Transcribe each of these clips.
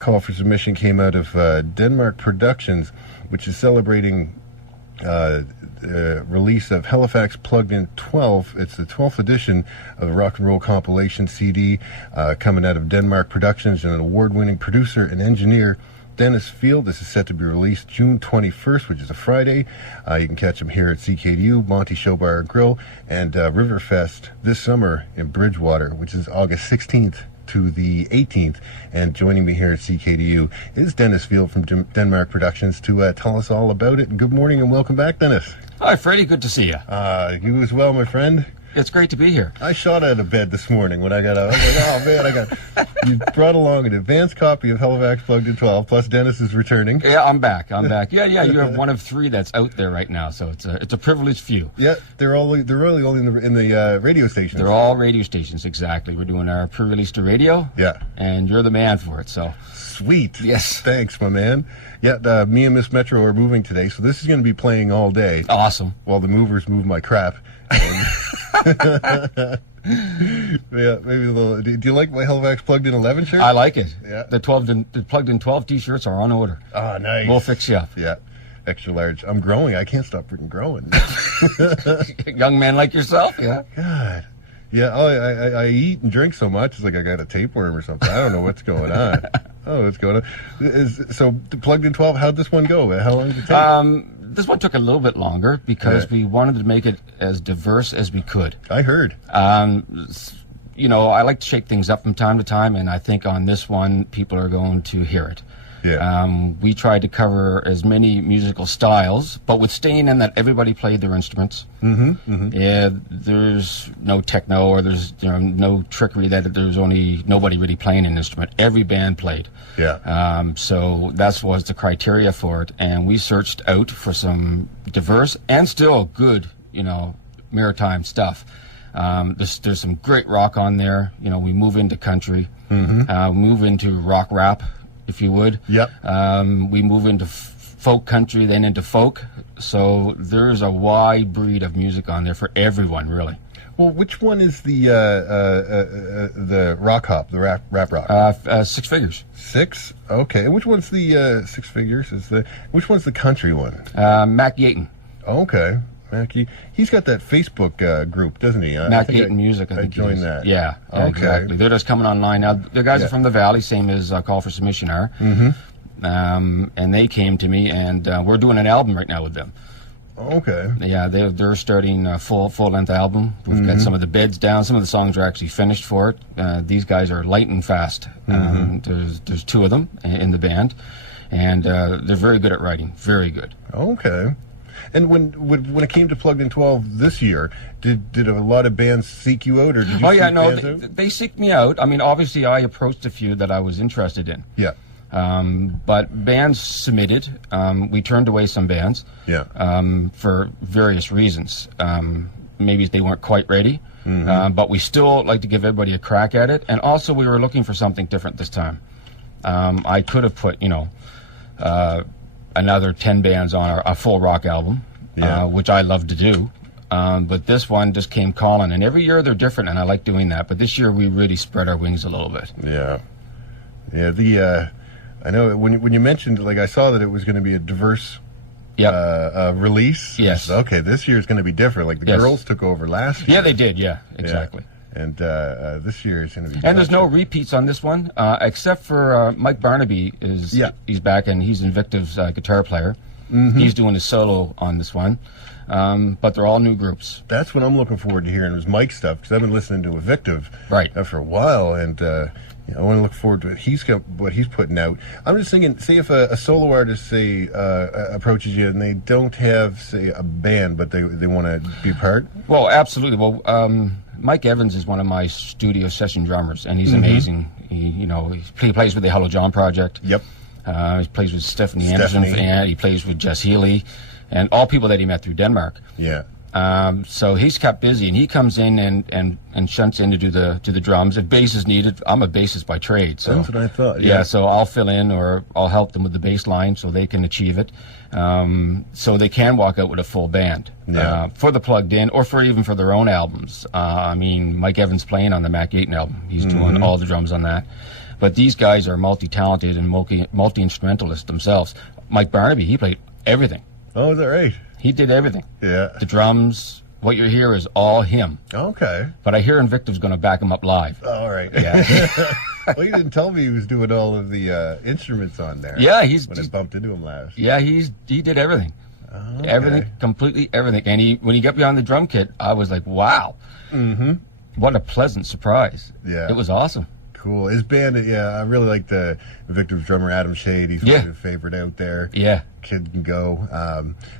Call for submission came out of Denmark Productions, which is celebrating release of Halifax Plugged In 12. It's the 12th edition of the rock and roll compilation CD coming out of Denmark Productions, and an award-winning producer and engineer, Dennis Field. This is set to be released June 21st, which is a Friday. You can catch him here at CKDU, Monty Show Bar and Grill, and Riverfest this summer in Bridgewater, which is August 16th to the 18th. And joining me here at CKDU is Dennis Field from Denmark Productions to tell us all about it. And good morning and welcome back, Dennis. Hi, Freddy. Good to see you. You as well, my friend. It's great to be here. I shot out of bed this morning when I got out. I was like, oh man, you brought along an advanced copy of Halifax Plugged In 12, plus Dennis is returning. Yeah, I'm back. Yeah, you're one of three that's out there right now, so it's a privileged few. Yeah, they're really only in the radio stations. They're all radio stations, exactly. We're doing our pre-release to radio. Yeah. And you're the man for it, so. Sweet. Yes. Thanks, my man. Yeah, me and Miss Metro are moving today, so this is going to be playing all day. Awesome. While the movers move my crap. Yeah, maybe a little. Do you like my Halifax Plugged In 11 shirt? I like it. Yeah. The Plugged In 12 t-shirts are on order. Ah, nice. We'll fix you up. Yeah. Extra large. I'm growing. I can't stop freaking growing. Young man like yourself, yeah. God. Yeah, I eat and drink so much, it's like I got a tapeworm or something. I don't know what's going on. What's going on? So, Plugged In 12, how'd this one go? How long did it take? This one took a little bit longer because we wanted to make it as diverse as we could. I heard. You know, I like to shake things up from time to time, and I think on this one, people are going to hear it. Yeah. We tried to cover as many musical styles, but with staying in that everybody played their instruments. Mm-hmm. Mm-hmm. Yeah, there's no techno or there's no trickery that there's only nobody really playing an instrument. Every band played. Yeah. So that was the criteria for it, and we searched out for some diverse and still good, maritime stuff. There's some great rock on there. We move into country, move into rock rap, if you would. Yep. We move into folk country, then into folk. So there's a wide breed of music on there for everyone, really. Well, which one is the rock hop, the rap rock? Six Figures. Six? Okay. Which one's the Six Figures? Which one's the country one? Mac Yaton. Okay. Mackie, he's got that Facebook group, doesn't he? Mac Yaton Music, I think. I joined that. Yeah, okay. Exactly. They're just coming online now. The guys are from the Valley, same as Call for Submission are. Mm-hmm. And they came to me, and we're doing an album right now with them. Okay. Yeah, they're starting a full-length album. We've got some of the beds down. Some of the songs are actually finished for it. These guys are lightning fast. There's two of them in the band, and they're very good at writing. Very good. Okay. And when it came to Plugged In 12 this year, did a lot of bands seek you out, or did you? Oh yeah, no, they seeked me out. I mean, obviously, I approached a few that I was interested in. Yeah. But bands submitted. We turned away some bands. Yeah. For various reasons. Maybe they weren't quite ready. But we still like to give everybody a crack at it. And also, we were looking for something different this time. I could have put, another 10 bands on a full rock album, which I love to do. But this one just came calling, and every year they're different, and I like doing that. But this year we really spread our wings a little bit. Yeah. Yeah, I know when you mentioned, like, I saw that it was going to be a diverse release. Yes. Okay, this year is going to be different. Like, the girls took over last year. Yeah, they did, exactly. Yeah. And this year is going to be. And there's no repeats on this one, except for Mike Barnaby he's back, and he's Invictive's guitar player. He's doing a solo on this one, but they're all new groups. That's what I'm looking forward to hearing, was Mike's stuff, because I've been listening to Invictive for a while, and I want to look forward to what he's putting out. I'm just thinking, say if a solo artist approaches you and they don't have, say, a band, but they want to be part. Well, absolutely. Well. Mike Evans is one of my studio session drummers, and he's amazing. He plays with the Hello John Project. Yep. He plays with Stephanie Anderson, and he plays with Jess Healy, and all people that he met through Denmark. Yeah. So he's kept busy, and he comes in and shunts in to do the drums. If bass is needed, I'm a bassist by trade. So that's what I thought. Yeah, so I'll fill in, or I'll help them with the bass line so they can achieve it. So they can walk out with a full band for the Plugged In, or even for their own albums. I mean, Mike Evans playing on the Mac Yaton album. He's doing all the drums on that. But these guys are multi-talented and multi-instrumentalists themselves. Mike Barnaby, he played everything. Oh, is that right? He did everything. Yeah. The drums, what you hear is all him. Okay. But I hear Invictive's going to back him up live. All right. Yeah. Well, you didn't tell me he was doing all of the instruments on there. Yeah, when I bumped into him last. Yeah, he did everything. Okay. Everything, completely everything. And when he got me on the drum kit, I was like, wow. Mm-hmm. What a pleasant surprise. Yeah. It was awesome. Cool. His band, I really like the Invictive's drummer, Adam Shade. He's my favorite out there. Yeah. Kid can go.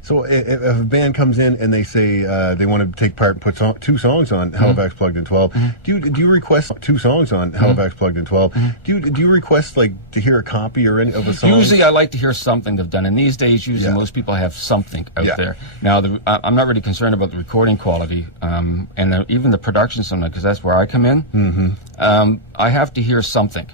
So if a band comes in and they say they want to take part and put 2 songs on Halifax Plugged in 12, do you request 2 songs on Halifax Plugged in 12? Do you request like to hear a copy or any of a song? Usually I like to hear something they've done, and these days usually most people have something out there. Now I'm not really concerned about the recording quality and even the production sometimes, because that's where I come in. I have to hear something,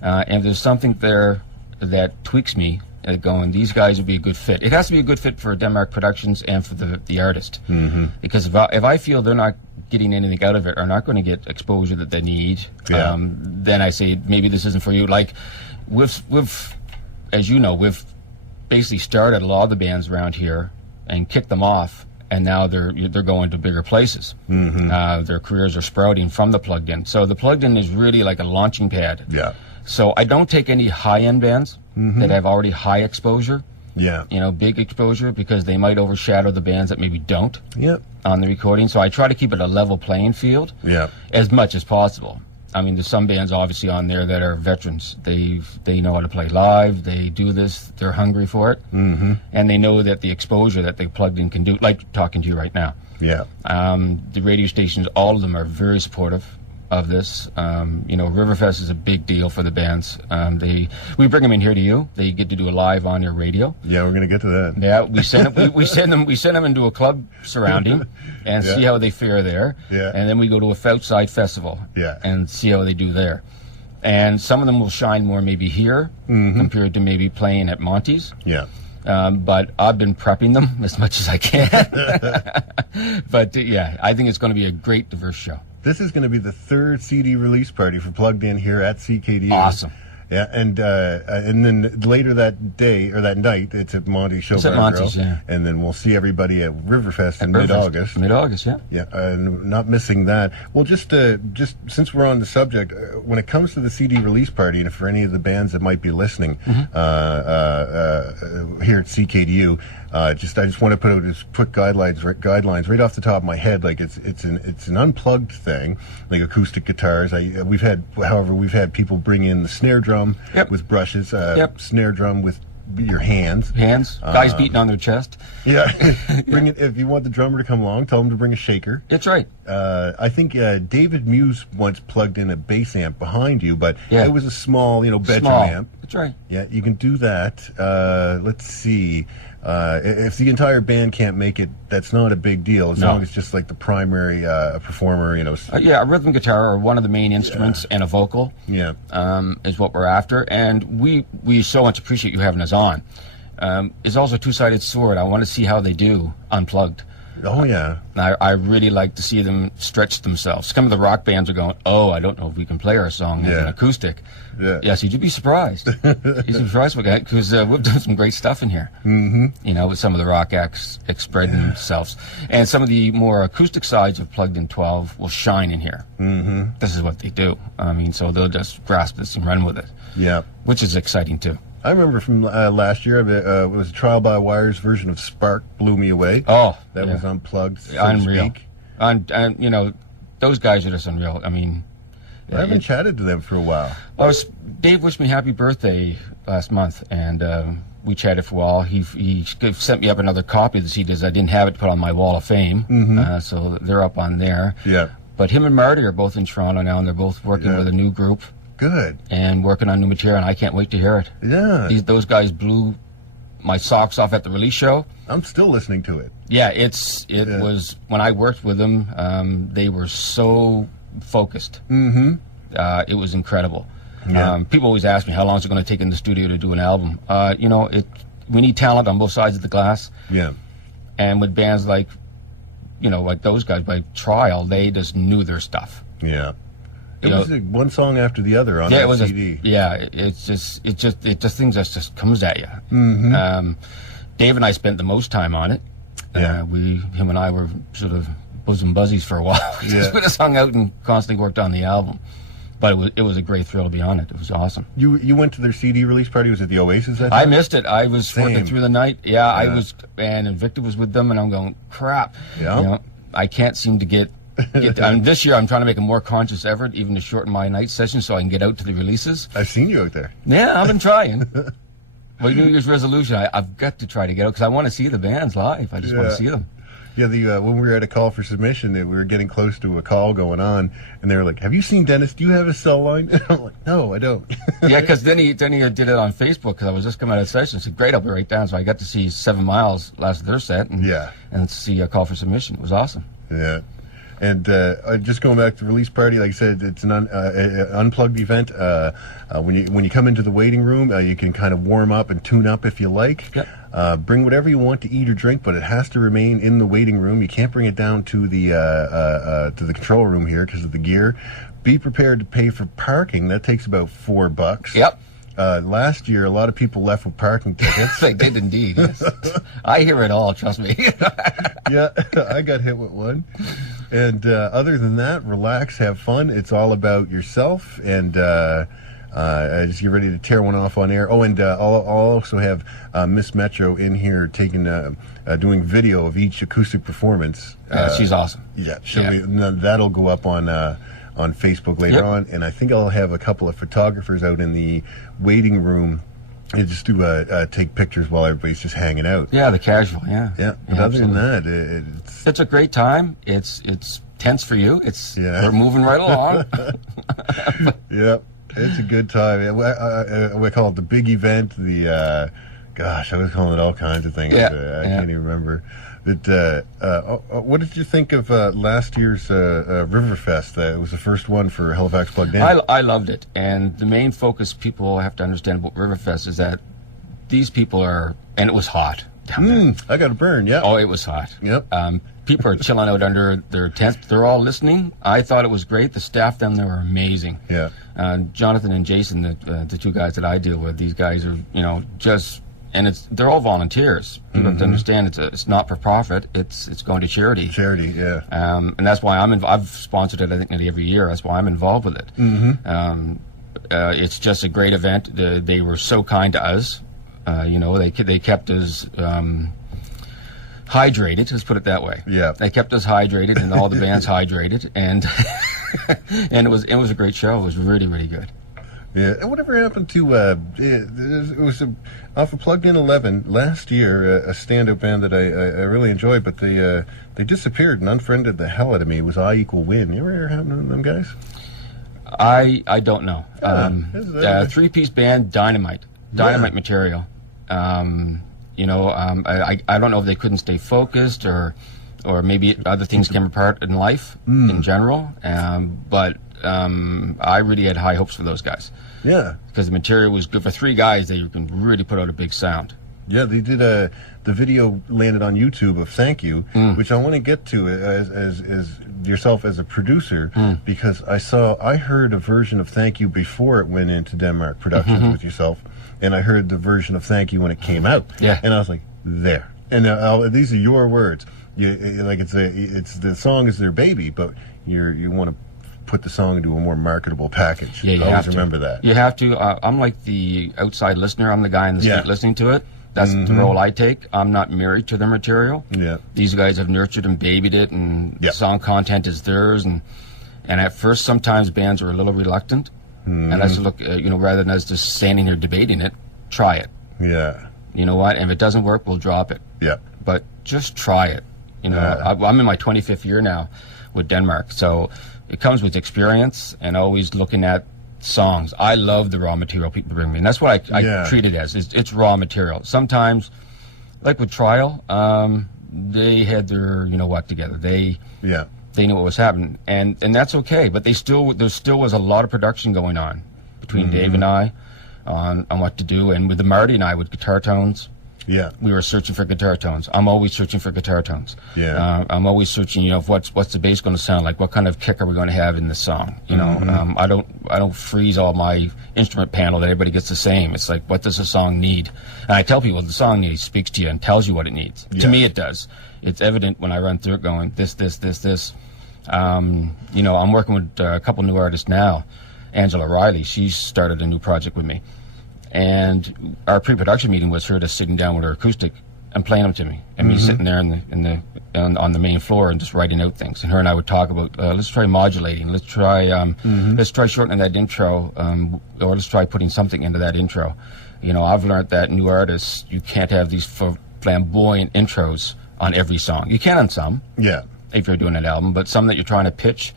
and if there's something there that tweaks me, going, these guys would be a good fit. It has to be a good fit for Denmark Productions and for the artist. Because if I feel they're not getting anything out of it, or not going to get exposure that they need, then I say maybe this isn't for you. Like we've as you know, we've basically started a lot of the bands around here and kicked them off, and now they're going to bigger places. Their careers are sprouting from the Plugged In. So the Plugged In is really like a launching pad. Yeah. So I don't take any high-end bands that have already high exposure. Yeah. Big exposure, because they might overshadow the bands that maybe don't. Yep. On the recording. So I try to keep it a level playing field. Yeah. As much as possible. I mean, there's some bands obviously on there that are veterans. They know how to play live. They do this. They're hungry for it. And they know that the exposure that they Plugged In can do, like talking to you right now. Yeah. The radio stations, all of them are very supportive of this. Riverfest is a big deal for the bands. We bring them in here to you. They get to do a live on your radio. Yeah, we're gonna get to that. Yeah, we send them into a club surrounding and see how they fare there. Yeah. And then we go to a outside festival. Yeah. And see how they do there. And some of them will shine more maybe here compared to maybe playing at Monty's. Yeah. But I've been prepping them as much as I can. But I think it's going to be a great, diverse show. This is going to be the 3rd CD release party for Plugged In here at CKDU. Awesome. Yeah, and then later that day or that night, it's at Monty's Show. It's at Monty's, yeah. And then we'll see everybody at Riverfest in mid-August. Mid-August, yeah. Yeah, and not missing that. Well, just since we're on the subject, when it comes to the CD release party, and for any of the bands that might be listening here at CKDU, I just want to put out quick guidelines right off the top of my head. Like it's an unplugged thing, like acoustic guitars. We've had people bring in the snare drum with brushes, snare drum with your hands, guys beating on their chest. Yeah, bring it if you want the drummer to come along. Tell him to bring a shaker. That's right. I think David Muse once plugged in a bass amp behind you, but it was a small, bedroom amp. That's right. Yeah, you can do that. Let's see. If the entire band can't make it, that's not a big deal, as long as it's just like the primary performer, a rhythm guitar or one of the main instruments and a vocal is what we're after. And we so much appreciate you having us on. It's also a two-sided sword. I want to see how they do unplugged. Oh, yeah. I really like to see them stretch themselves. Some of the rock bands are going, I don't know if we can play our song as an acoustic. Yeah. Yes, you'd be surprised. You'd be surprised because we've done some great stuff in here. With some of the rock acts spreading themselves. And some of the more acoustic sides of Plugged In 12 will shine in here. This is what they do. So they'll just grasp this and run with it. Yeah. Which is exciting, too. I remember from last year, it was a Trial by Wire's version of Spark Blew Me Away. Oh, that was unplugged, so unreal. to speak. And those guys are just unreal. I haven't chatted to them for a while. Dave wished me happy birthday last month, and we chatted for a while. He sent me up another copy of the CDs. I didn't have it to put on my wall of fame, so they're up on there. Yeah. But him and Marty are both in Toronto now, and they're both working with a new group. Good. And working on new material, and I can't wait to hear it. Yeah. Those guys blew my socks off at the release show. I'm still listening to it. Yeah, it was, when I worked with them, they were so focused. It was incredible. Yeah. People always ask me, how long is it going to take in the studio to do an album? We need talent on both sides of the glass. Yeah. And with bands like those guys, by Trial, they just knew their stuff. Yeah. It was like one song after the other on that CD. It just things that just comes at you. Dave and I spent the most time on it. Yeah. Him and I were sort of bosom buzzies for a while. We just hung out and constantly worked on the album. But it was a great thrill to be on it. It was awesome. You went to their CD release party? Was it the Oasis? I missed it. I was working through the night. Yeah, I was, and Invicta was with them, and I'm going, crap. Yeah. You know, I can't seem to get this year I'm trying to make a more conscious effort, even to shorten my night session so I can get out to the releases. I've seen you out there. Yeah, I've been trying. My New Year's resolution, I've got to try to get out because I want to see the bands live. I just want to see them. Yeah, when we were at a call for submission, we were getting close to a call going on, and they were like, "Have you seen Dennis? Do you have his cell line?" And I'm like, "No, I don't." Yeah, because then he did it on Facebook because I was just coming out of session. I said, "Great, I'll be right down." So I got to see 7 Miles last of their set, and see a call for submission. It was awesome. Yeah. And just going back to the release party, like I said, it's an unplugged event. When you come into the waiting room, you can kind of warm up and tune up if you like. Yep. Bring whatever you want to eat or drink, but it has to remain in the waiting room. You can't bring it down to the control room here because of the gear. Be prepared to pay for parking. That takes about $4. Yep. Last year, a lot of people left with parking tickets. They did indeed. Yes. I hear it all. Trust me. Yeah, I got hit with one. And other than that, relax, have fun. It's all about yourself, and just get ready to tear one off on air. Oh, and I'll also have Miss Metro in here doing video of each acoustic performance. She's awesome. Yeah, that'll go up on Facebook later on, and I think I'll have a couple of photographers out in the waiting room and just take pictures while everybody's just hanging out. Yeah, the casual. Yeah. But other than that, it's a great time. It's tense for you. We're moving right along. Yeah, it's a good time. We call it the big event. I was calling it all kinds of things. I can't even remember. What did you think of last year's Riverfest? It was the first one for Halifax Plugged In. I loved it, and the main focus people have to understand about Riverfest is that these people and it was hot down there. I got a burn, yeah. Oh, it was hot. Yep. People are chilling out under their tents. They're all listening. I thought it was great. The staff down there were amazing. Yeah. Jonathan and Jason, the two guys that I deal with, these guys are, just... And they're all volunteers. People have to understand it's not for profit. It's going to charity. Charity, yeah. And that's why I've sponsored it. I think nearly every year. That's why I'm involved with it. It's just a great event. They were so kind to us. They kept us hydrated. Let's put it that way. Yeah. They kept us hydrated, and all the bands hydrated, and and it was a great show. It was really, really good. Yeah, and whatever happened to it was off of Plugged In 11 last year, a stand-up band that I really enjoyed, but they disappeared and unfriended the hell out of me. It was I Equal Win. You ever hear happening to them guys? I don't know. Three-piece band, dynamite material. I don't know if they couldn't stay focused or maybe other things came apart in life in general. But I really had high hopes for those guys. Yeah. Because the material was good. For three guys, they can really put out a big sound. Yeah, they did the video landed on YouTube of Thank You, which I want to get to as yourself as a producer, because I heard a version of Thank You before it went into Denmark Productions with yourself, and I heard the version of Thank You when it came out. Yeah. And I was like, there. And these are your words. It's the song is their baby, but you want to put the song into a more marketable package. Yeah, you always have to. Remember that. You have to. I'm like the outside listener. I'm the guy in the street listening to it. That's the role I take. I'm not married to their material. Yeah. These guys have nurtured and babied it, and the song content is theirs. And at first, sometimes bands are a little reluctant. And I said, look, rather than us just standing here debating it, try it. Yeah. You know what? And if it doesn't work, we'll drop it. Yeah. But just try it. I'm in my 25th year now with Denmark, so it comes with experience and always looking at songs. I love the raw material people bring me, and that's what I treat it as. It's raw material. Sometimes, like with Trial, they had their together. They knew what was happening, and that's okay. But there still was a lot of production going on between Dave and I on what to do, and with the Marty and I with guitar tones. Yeah. We were searching for guitar tones. I'm always searching for guitar tones. Yeah. I'm always searching, what's the bass going to sound like? What kind of kick are we going to have in the song? I don't freeze all my instrument panel that everybody gets the same. It's like, what does the song need? And I tell people the song needs speaks to you and tells you what it needs. Yeah. To me, it does. It's evident when I run through it going, this. I'm working with a couple new artists now. Angela Riley, she started a new project with me. And our pre-production meeting was her just sitting down with her acoustic and playing them to me, and me sitting there on the main floor and just writing out things. And her and I would talk about, let's try modulating, let's try shortening that intro, or let's try putting something into that intro. I've learned that new artists, you can't have these flamboyant intros on every song. You can on some, if you're doing an album, but some that you're trying to pitch,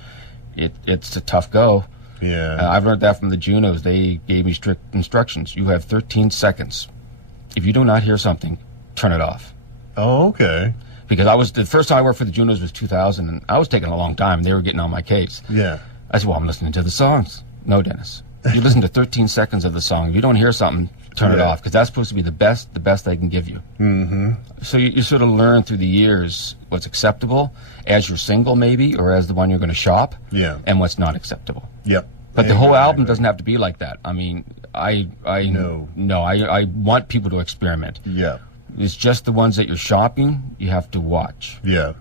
it's a tough go. Yeah. I've learned that from the Junos. They gave me strict instructions. You have 13 seconds. If you do not hear something, turn it off. Oh, okay. Because the first time I worked for the Junos was 2000, and I was taking a long time. They were getting on my case. Yeah. I said, well, I'm listening to the songs. No, Dennis. You listen to 13 seconds of the song. If you don't hear something, turn it off, because that's supposed to be the best I can give you. Mm-hmm. So you sort of learn through the years what's acceptable as your single, maybe, or as the one you're going to shop, and what's not acceptable. Yep. But the whole album doesn't have to be like that. I mean, I want people to experiment. Yeah. It's just the ones that you're shopping, you have to watch. Yeah.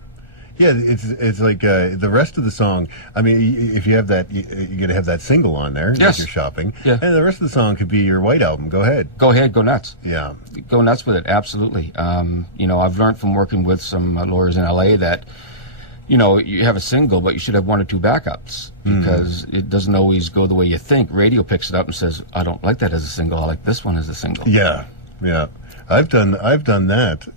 Yeah, it's like the rest of the song. I mean, if you have that, you got to have that single on there that you're shopping. Yeah. And the rest of the song could be your white album. Go ahead. Go ahead, go nuts. Yeah. Go nuts with it, absolutely. I've learned from working with some lawyers in LA that, you have a single, but you should have one or two backups, because it doesn't always go the way you think. Radio picks it up and says, I don't like that as a single. I like this one as a single. Yeah. Yeah. I've done that.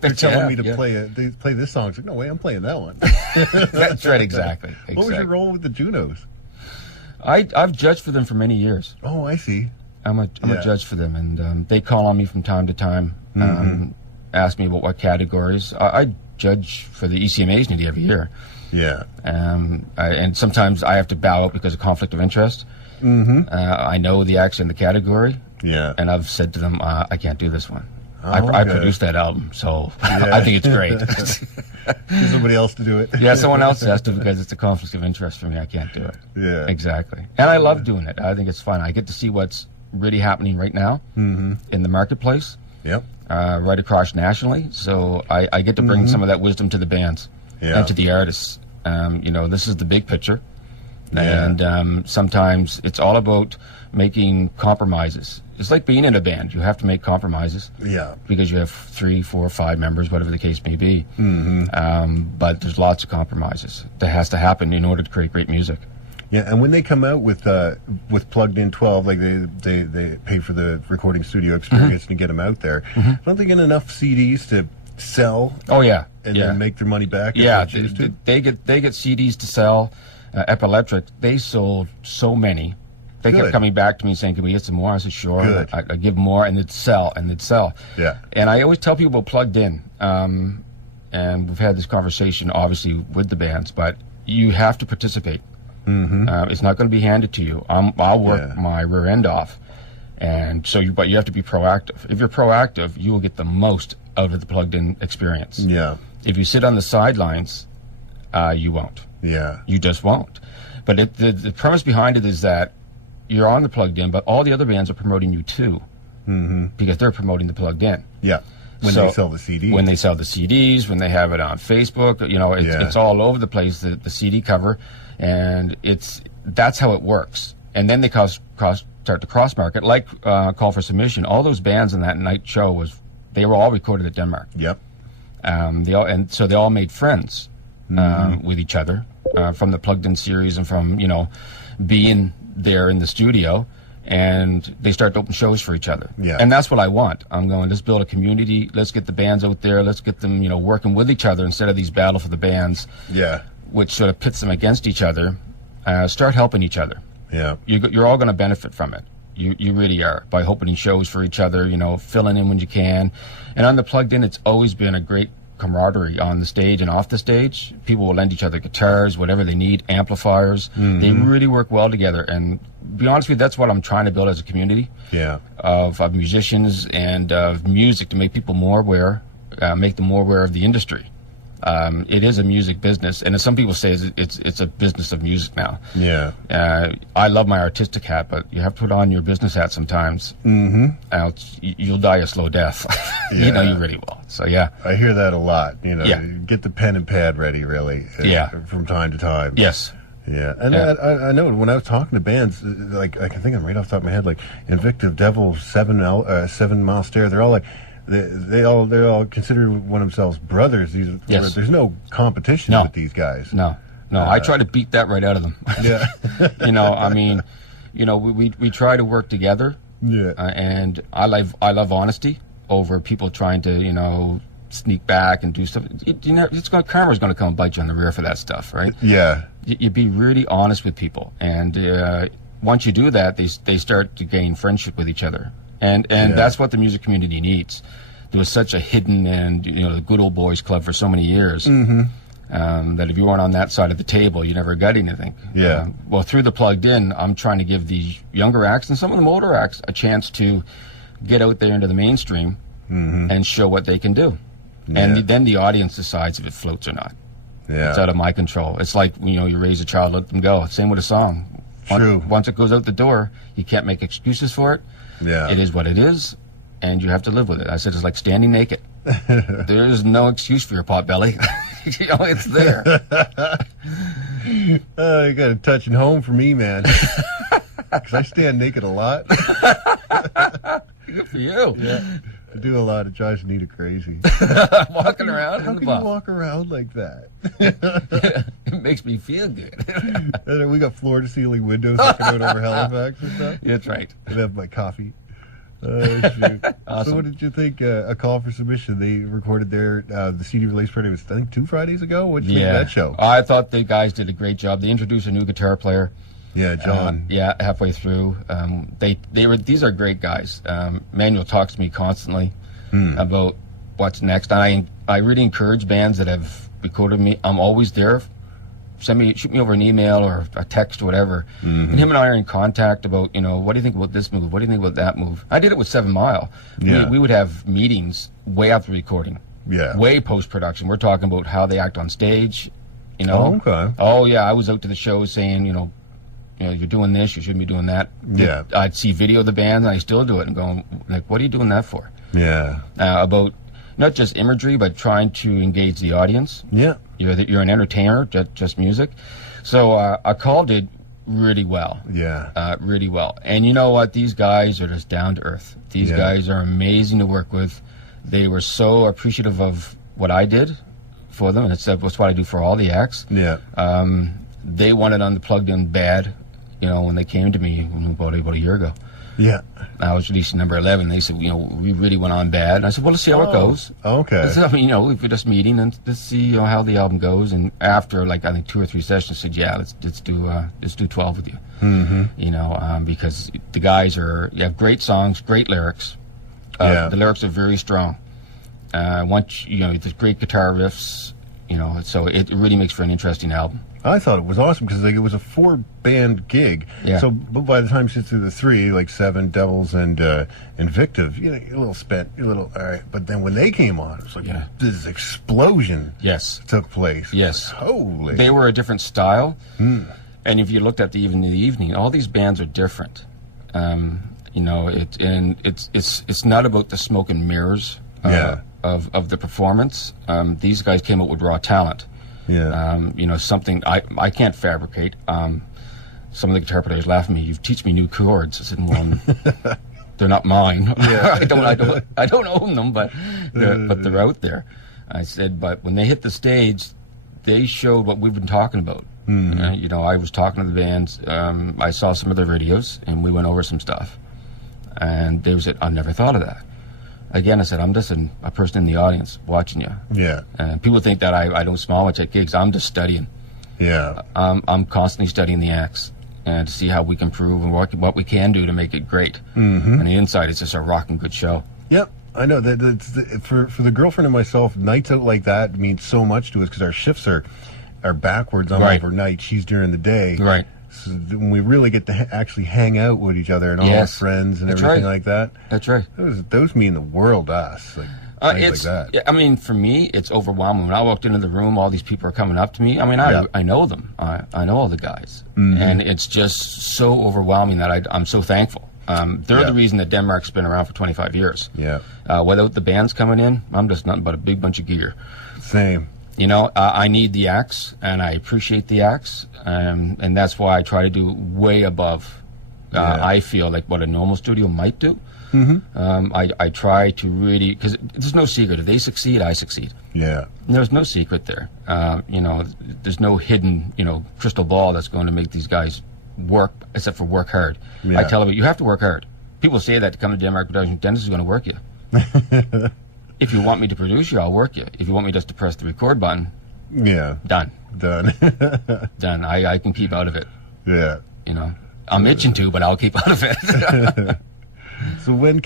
They're telling me to play this song. It's like, no way, I'm playing that one. That's right, exactly. What was your role with the Junos? I've judged for them for many years. Oh, I see. I'm a judge for them, and they call on me from time to time, ask me about what categories. I judge for the ECMAs nearly every year. Yeah. And sometimes I have to bow out because of conflict of interest. I know the acts in the category. Yeah. And I've said to them, I can't do this one. I produced that album, so I think it's great. Somebody else to do it. Yeah, someone else has to, because it's a conflict of interest for me. I can't do it. Yeah. Exactly. And I love doing it. I think it's fun. I get to see what's really happening right now in the marketplace. Yep. Right across nationally. So I get to bring some of that wisdom to the bands and to the artists. This is the big picture. Yeah. And sometimes it's all about making compromises. It's like being in a band. You have to make compromises. Yeah. Because you have 3, 4, 5 members, whatever the case may be. But there's lots of compromises that has to happen in order to create great music. Yeah, and when they come out with plugged in 12, like they pay for the recording studio experience and get them out there, don't they get enough CDs to sell? Oh yeah, and then make their money back? Yeah, they get CDs to sell. Epileptic, they sold so many. They kept coming back to me saying, "Can we get some more?" I said, "Sure." I give more, and they'd sell, Yeah. And I always tell people about plugged in, and we've had this conversation, obviously, with the bands, but you have to participate. It's not going to be handed to you. I'll work my rear end off, and so but you have to be proactive. If you're proactive, you will get the most out of the plugged in experience. Yeah. If you sit on the sidelines, you won't. Yeah. You just won't. But the premise behind it is that you're on the plugged in, but all the other bands are promoting you too, because they're promoting the plugged in. Yeah. When they sell the CDs. When they sell the CDs, when they have it on Facebook, it's all over the place, the CD cover, and that's how it works. And then they start to cross market, like Call for Submission. All those bands in that night show they were all recorded at Denmark. Yep. So they all made friends with each other from the Plugged In series and from being there in the studio, and they start to open shows for each other. Yeah. And that's what I want. I'm going, let's build a community. Let's get the bands out there. Let's get them working with each other instead of these battle for the bands. Yeah. Which sort of pits them against each other. Start helping each other. Yeah. You're all going to benefit from it. You really are, by opening shows for each other, filling in when you can. And on the Plugged In, it's always been a great camaraderie on the stage and off the stage. People will lend each other guitars, whatever they need, amplifiers. They really work well together. And to be honest with you, that's what I'm trying to build as a community of musicians and of music, to make people more aware, make them more aware of the industry. It is a music business, and as some people say, it's a business of music now. Yeah. I love my artistic hat, but you have to put on your business hat sometimes. Else you'll die a slow death. You know, you really will. So yeah, I hear that a lot. You know, get the pen and pad ready, really. From time to time. Yes. Yeah, and I know when I was talking to bands, like I can think of them right off the top of my head, like Invictive, Devil, 7 Mile Stare. They're all like. They all consider one of themselves brothers. There's no competition with these guys. No. I try to beat that right out of them. Yeah. You know, I mean, you know, we try to work together. Yeah. And I love honesty over people trying to, you know, sneak back and do stuff. Karma's going to come and bite you on the rear for that stuff, right? Yeah. You be really honest with people, and once you do that, they start to gain friendship with each other. And that's what the music community needs. There was such a hidden and, you know, the good old boys club for so many years that if you weren't on that side of the table, you never got anything. Yeah. Well, through the Plugged In, I'm trying to give these younger acts and some of the older acts a chance to get out there into the mainstream and show what they can do. And then the audience decides if it floats or not. Yeah. It's out of my control. It's like, you know, you raise a child, let them go. Same with a song. True. Once it goes out the door, you can't make excuses for it. Yeah. It is what it is, and you have to live with it. I said it's like standing naked. There is no excuse for your pot belly. You know, it's there. You got a touching home for me, man. Because I stand naked a lot. Good for you. Yeah. I do a lot. It drives Nita crazy. Walking around How in the can bus. you walk around like that? It makes me feel good. And we got floor-to-ceiling windows looking out over Halifax and stuff. That's right. And have my coffee. Shoot. Awesome. So what did you think? A call for submission. They recorded the CD release party was, I think, 2 Fridays ago. What did you think of that show? I thought the guys did a great job. They introduced a new guitar player. Yeah, John. Halfway through. These are great guys. Manuel talks to me constantly about what's next. I really encourage bands that have recorded me. I'm always there. Shoot me over an email or a text or whatever. And him and I are in contact about, you know, what do you think about this move? What do you think about that move? I did it with 7 Mile. Yeah. We would have meetings way after recording. Yeah. Way post-production. We're talking about how they act on stage, you know. Oh, okay. Oh, yeah, I was out to the show saying, you know, you're doing this, you shouldn't be doing that. Yeah. I'd see video of the band, and I still do it, and going, like, what are you doing that for? Yeah. About not just imagery, but trying to engage the audience. Yeah. You're an entertainer, just music. So our call did really well. Yeah. Really well. And you know what? These guys are just down to earth. These guys are amazing to work with. They were so appreciative of what I did for them, and that's what I do for all the acts. Yeah. They wanted on the Plugged In bad, you know, when they came to me about a year ago. Yeah. I was releasing number 11. They said, you know, we really went on bad. And I said, well, let's see how it goes. Okay. I mean, you know, if we're just meeting and let's see, you know, how the album goes. And after, like, I think 2 or 3 sessions, I said, yeah, let's do 12 with you. You know, because the guys you have great songs, great lyrics. The lyrics are very strong. Once, you know, there's great guitar riffs, you know, so it really makes for an interesting album. I thought it was awesome because it was a 4-band gig. Yeah. So by the time you sit through the 3, like 7, Devils, and Invictive, you know, you're a little spent, you're a little all right. But then when they came on, it was like this explosion. Took place. Yes. Holy. They were a different style, and if you looked at the evening, all these bands are different. You know, it's not about the smoke and mirrors of the performance. These guys came up with raw talent. Yeah. You know, something I can't fabricate. Some of the guitar players laugh at me. You teach me new chords. I said, well, they're not mine. Yeah. I don't own them, but they're out there. I said, but when they hit the stage, they showed what we've been talking about. You know, I was talking to the bands. I saw some of their videos, and we went over some stuff. And they said, I never thought of that. Again, I said, I'm just a person in the audience watching you. Yeah. And people think that I don't smile much at gigs. I'm just studying. Yeah. I'm constantly studying the acts and to see how we can improve and what we can do to make it great. And the inside is just a rocking good show. Yep. I know that for the girlfriend and myself, nights out like that means so much to us because our shifts are backwards. I'm Right. overnight, she's during the day. Right. So when we really get to actually hang out with each other and all our Yes. friends and That's everything right. like that, That's right. those mean the world to us. Like, things like that. I mean, for me, it's overwhelming. When I walked into the room, all these people are coming up to me. I mean, Yeah. I know them. I know all the guys. And it's just so overwhelming that I'm so thankful. They're Yeah. the reason that Denmark's been around for 25 years. Yeah. Without the bands coming in, I'm just nothing but a big bunch of gear. Same. You know, I need the acts, and I appreciate the acts, and that's why I try to do way above. Yeah. I feel like what a normal studio might do. I try to really, because there's no secret. If they succeed, I succeed. Yeah. There's no secret there. You know, there's no hidden, crystal ball that's going to make these guys work, except for work hard. Yeah. I tell them, you have to work hard. People say that to come to Denmark Production. Dennis is going to work you. If you want me to produce you, I'll work you. If you want me just to press the record button, Yeah. done. Done. Done. I can keep out of it. Yeah. You know, I'm itching to, but I'll keep out of it. So when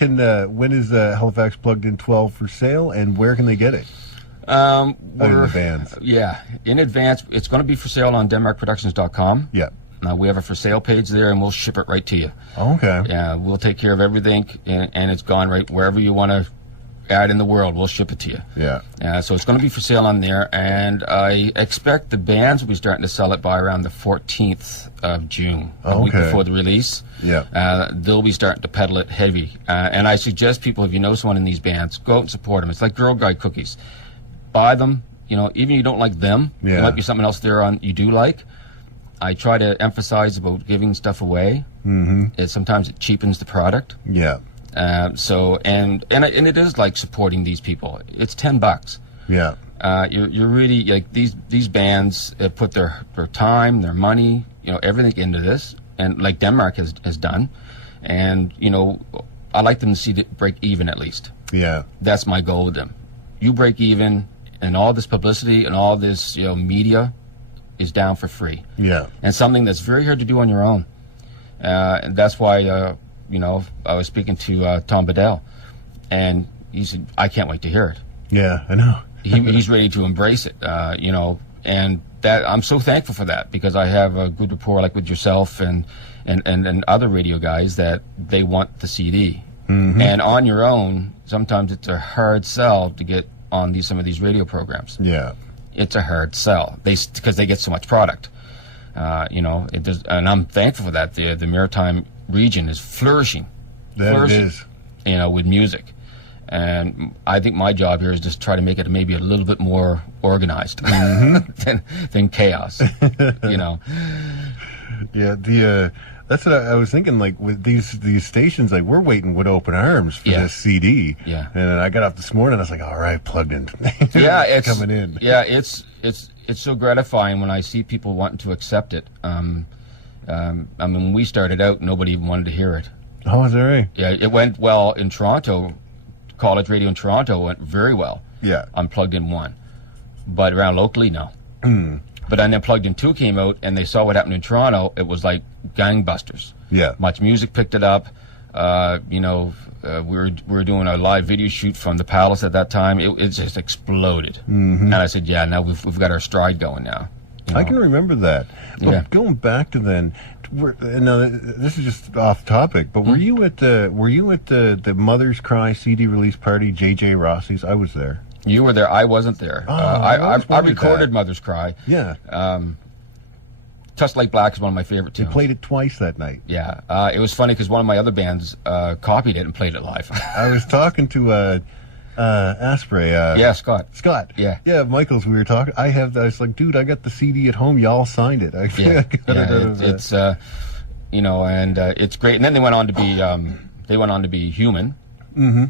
is Halifax Plugged In 12 for sale, and where can they get it? We're, in advance. Yeah, in advance. It's going to be for sale on denmarkproductions.com. Yeah. We have a for sale page there, and we'll ship it right to you. Okay. Yeah, we'll take care of everything, and it's gone right wherever you want to add in the world. We'll ship it to you. Yeah. So it's going to be for sale on there, and I expect the bands will be starting to sell it by around the 14th of June, a week Okay. before the release. Yeah. They'll be starting to peddle it heavy, and I suggest people, if you know someone in these bands, go out and support them. It's like Girl Guide cookies. Buy them. You know, even if you don't like them, there Yeah. might be something else there on you do like. I try to emphasize about giving stuff away. Sometimes it cheapens the product. Yeah. So and it is like supporting these people. It's $10. Yeah. You're really like these bands put their time, their money, everything into this, and like Denmark has done, and I like them to see it break even at least. Yeah. That's my goal with them. You break even, and all this publicity and all this media is down for free. Yeah. And something that's very hard to do on your own. And that's why, I was speaking to Tom Bedell, and he said, I can't wait to hear it. Yeah. I know. He's ready to embrace it, and that I'm so thankful for that, because I have a good rapport like with yourself and other radio guys that they want the CD. And on your own, sometimes it's a hard sell to get on some of these radio programs. Yeah. It's a hard sell because they get so much product. And I'm thankful for that. The maritime region is flourishing. That it is. With music. And I think my job here is just try to make it maybe a little bit more organized than chaos. Yeah. That's what I was thinking. Like with these stations, like we're waiting with open arms for Yeah. this CD. Yeah. And I got up this morning. I was like, all right, Plugged In. Yeah, it's coming in. Yeah, it's so gratifying when I see people wanting to accept it. I mean, when we started out, nobody even wanted to hear it. Oh, is that right? Yeah, it went well in Toronto. College radio in Toronto went very well. Yeah. On Plugged In 1, but around locally, no. But then Plugged In 2 came out, and they saw what happened in Toronto. It was like gangbusters. Yeah. Much music picked it up. We were doing a live video shoot from the Palace at that time. It just exploded. And I said, yeah, now we've got our stride going now. I can remember that. But Yeah. going back to then, now this is just off topic, but were you at the Mother's Cry CD release party, JJ Rossi's? I was there. You were there. I wasn't there. I always I wondered recorded that. Mother's Cry. Yeah. Touch Like Black is one of my favorite tunes. Played it twice that night. Yeah. It was funny because one of my other bands copied it and played it live. I was talking to Asprey. Yeah, Scott. Scott. Yeah. Yeah, Michaels, we were talking. I was like, dude, I got the CD at home. Y'all signed it. I Yeah, got it out of it's it's great. And then they went on to be Human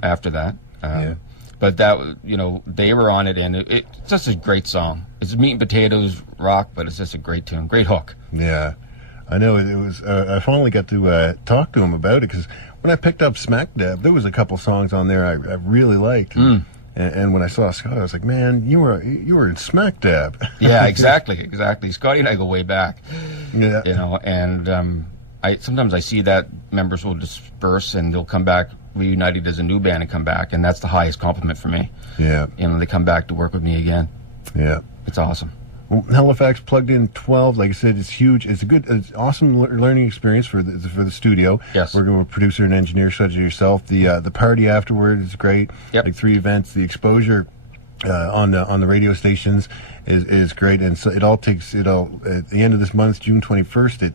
after that. Yeah. But that they were on it, and it's just a great song. It's meat and potatoes rock, but it's just a great tune, great hook. Yeah, I know it was. I finally got to talk to him about it because when I picked up Smack Dab, there was a couple songs on there I really liked. And when I saw Scott, I was like, man, you were in Smack Dab. Yeah, exactly. Scotty and I go way back. Yeah. And I sometimes I see that members will disperse and they'll come back reunited as a new band and come back, and that's the highest compliment for me. Yeah. You know, they come back to work with me again. Yeah. It's awesome. Well, Halifax Plugged In 12, like I said, it's huge. It's it's awesome learning experience for the studio. Yes. Working with a producer and engineer such as yourself. The party afterward is great. Yep. Like 3 events. The exposure on the radio stations is great, and so it all takes at the end of this month, June 21st.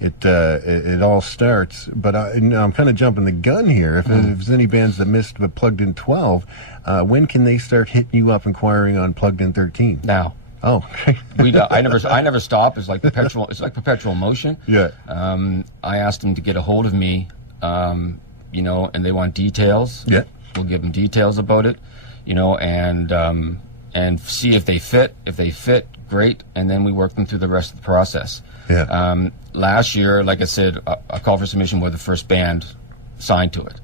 It all starts, but I'm kind of jumping the gun here. If there's any bands that missed but Plugged In 12, when can they start hitting you up inquiring on Plugged In 13? Now. Oh, I never stop. It's like perpetual. It's like perpetual motion. Yeah. I asked them to get a hold of me, and they want details. Yeah. We'll give them details about it, and see if they fit. If they fit, great, and then we work them through the rest of the process. Yeah. Last year, like I said, a call for submission was the first band signed to it,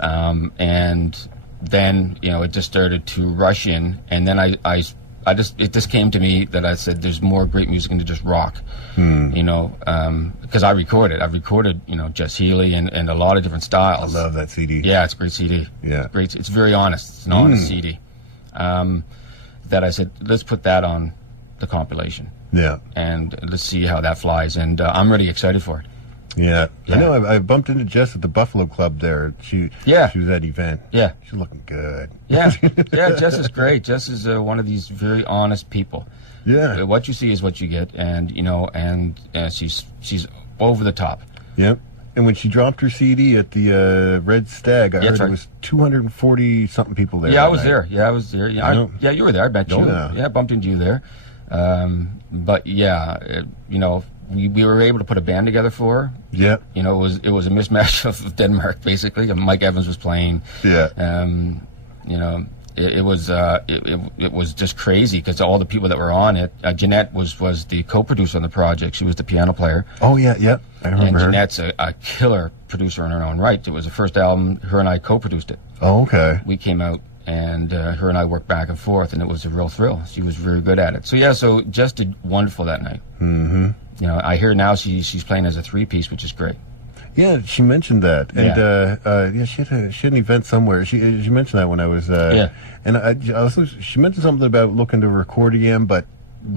and then it just started to rush in, and then it just came to me that I said there's more great music than just rock, because I've recorded Jess Healy and a lot of different styles. I love that CD. Yeah, it's a great CD. Yeah, great. It's very honest. It's an honest CD. That I said, let's put that on the compilation. Yeah, and let's see how that flies. And I'm really excited for it. Yeah. I know. I bumped into Jess at the Buffalo Club there. She was at that event. Yeah, she's looking good. Yeah, Jess is great. Jess is one of these very honest people. Yeah, what you see is what you get, and she's over the top. Yep. And when she dropped her CD at the Red Stag, I heard it was 240 something people there. Yeah, I was there. Yeah, I was there. Yeah, you were there. I bet you. Yeah. I bumped into you there. But yeah, we were able to put a band together for her. Yeah. It was a mismatch of Denmark basically. Mike Evans was playing. Yeah. It was just crazy because all the people that were on it. Jeanette was the co-producer on the project. She was the piano player. Oh yeah, yeah. I remember. And Jeanette's a killer producer in her own right. It was the first album. Her and I co-produced it. Oh, okay. We came out and her and I worked back and forth, and it was a real thrill. She was very good at it. So yeah, Jess did wonderful that night. Mm-hmm. I hear now she's playing as a 3-piece, which is great. Yeah, she mentioned that, and she had an event somewhere. She mentioned that when I was and I also she mentioned something about looking to record again, but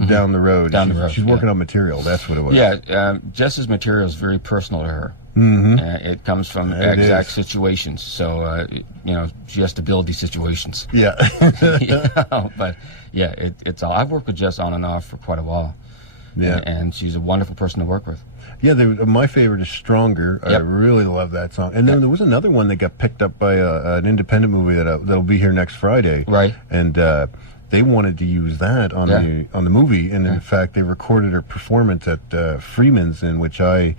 down the road. She's working on material. That's what it was. Yeah, Jess's material is very personal to her. Mm-hmm. It comes from exact situations, so she has to build these situations. Yeah. But yeah, it's all. I've worked with Jess on and off for quite a while. Yeah, and she's a wonderful person to work with. Yeah, my favorite is Stronger. Yep. I really love that song. And then there was another one that got picked up by an independent movie that'll be here next Friday. Right. And they wanted to use that on the movie, and in fact, they recorded her performance at Freeman's, in which I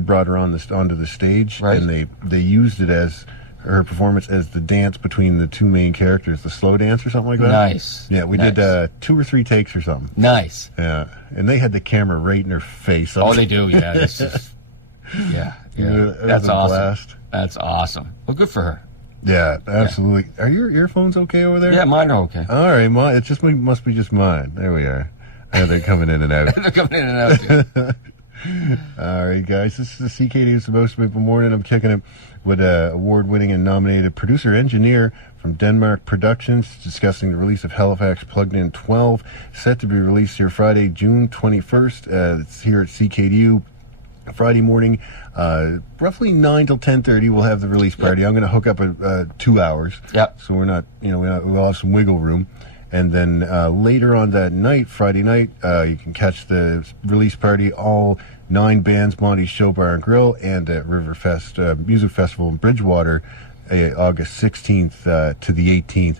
brought her onto the stage, and they used it as her performance as the dance between the two main characters, the slow dance or something like that. Nice. Yeah, we did 2 or 3 takes or something. Nice. Yeah, and they had the camera right in her face. Oh, they do. Yeah. That's awesome. Blast. That's awesome. Well, good for her. Yeah, absolutely. Yeah. Are your earphones okay over there? Yeah, mine are okay. All right, must be just mine. There we are. They're coming in and out. They're coming in and out, too. All right, guys. This is the CKDU Supposed Maple Morning. I'm kicking it with award-winning and nominated producer-engineer from Denmark Productions, discussing the release of Halifax Plugged In 12, set to be released here Friday, June 21st. It's here at CKDU. Friday morning, roughly 9 till 10:30, we'll have the release party. I'm going to hook up 2 hours. Yep. So we're not, we'll have some wiggle room. And then later on that night, Friday night, you can catch the release party, all 9 bands, Monty's Show Bar and Grill, and at Riverfest Music Festival in Bridgewater, August 16th to the 18th.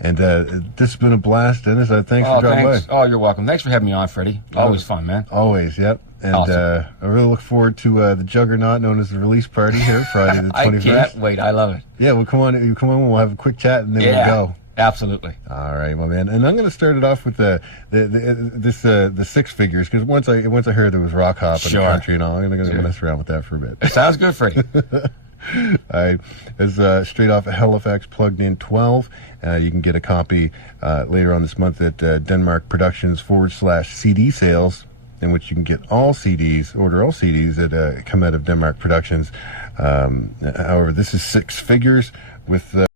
And this has been a blast, Dennis. Thanks for dropping by. Oh, you're welcome. Thanks for having me on, Freddie. Always fun, man. Always, yep. And awesome. I really look forward to the juggernaut known as the release party here, Friday the 21st. I can't wait. I love it. Yeah, we'll come on. You come on. We'll have a quick chat, and then we'll go. Absolutely. All right, my man. And I'm going to start it off with the 6 figures, because once I heard there was rock hop in the country and all, I'm going to mess around with that for a bit. Sounds good, Freddie. All right. It's straight off of Halifax Plugged In 12. You can get a copy later on this month at Denmark Productions /CD sales. in which you can get all CDs, order all CDs that come out of Denmark Productions. However, this is 6 figures with